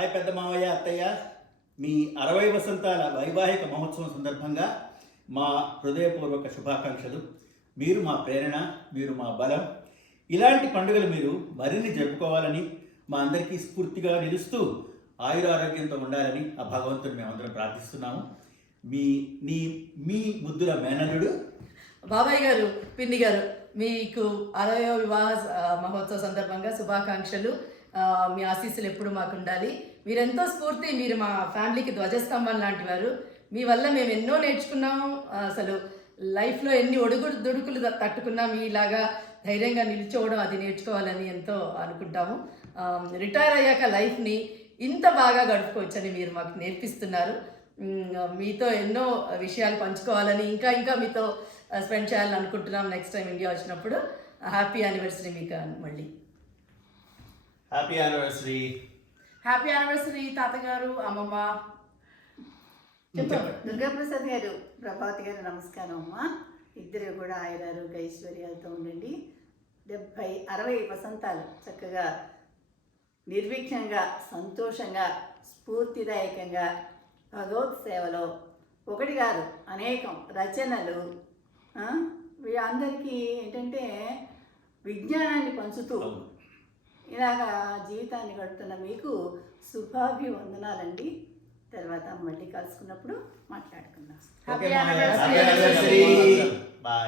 Hi పెద్ద మావయ్య అత్తయ్య. మీ అరవై వసంతాల వైవాహిక మహోత్సవం సందర్భంగా మా హృదయపూర్వక శుభాకాంక్షలు. మీరు మా ప్రేరణ మీరు మా బలం. ఇలాంటి పండుగలు మీరు మరిన్ని జరుపుకోవాలని మా అందరికీ స్ఫూర్తిగా నిలుస్తూ ఆయురారోగ్యంతో ఉండాలని ఆ భగవంతుని మేమందరం ప్రార్థిస్తున్నాము. మీ నీ మీ ముద్దుల మేనల్లుడు. బాబాయ్ గారు పిన్ని గారు మీకు అరవయో వివాహ మహోత్సవ సందర్భంగా శుభాకాంక్షలు. మీ ఆశీస్సులు ఎప్పుడు మాకు ఉండాలి మీరెంతో స్ఫూర్తి మీరు మా ఫ్యామిలీకి ధ్వజస్తంభం లాంటి వారు. మీ వల్ల మేము ఎన్నో నేర్చుకున్నాము. అసలు లైఫ్లో ఎన్ని ఒడుగుడు దుడుకులు తట్టుకున్నాము తట్టుకున్నా మీలాగా ధైర్యంగా నిల్చోవడం అది నేర్చుకోవాలని ఎంతో అనుకుంటాము. రిటైర్ అయ్యాక లైఫ్ని ఇంత బాగా గడుపుకోవచ్చని మీరు మాకు నేర్పిస్తున్నారు. మీతో ఎన్నో విషయాలు పంచుకోవాలని ఇంకా ఇంకా మీతో స్పెండ్ చేయాలని అనుకుంటున్నాం. నెక్స్ట్ టైం ఇండియా వచ్చినప్పుడు హ్యాపీ యానివర్సరీ మీకు మళ్ళీ. హ్యాపీ యానివర్సరీ హ్యాపీ యానివర్సరీ తాతగారు అమ్మమ్మ. దుర్గాప్రసాద్ గారు ప్రభావతి గారు నమస్కారం అమ్మా. ఇద్దరు కూడా ఆయురారోగ్య ఐశ్వర్యాలతో ఉండండి. డెబ్భై అరవై వసంతాలు చక్కగా నిర్విఘ్నంగా సంతోషంగా స్ఫూర్తిదాయకంగా భగవత్ సేవలో ఒకటి కాదు అనేకం రచనలు. ఆ, వీళ్ళందరికీ ఏంటంటే విజ్ఞానాన్ని పంచుతూ. ఇలాగా జీవితాన్ని గడుపుతున్న మీకు శుభాభివందనాలండి. తర్వాత మళ్ళీ కలుసుకున్నప్పుడు మాట్లాడుకుందాం.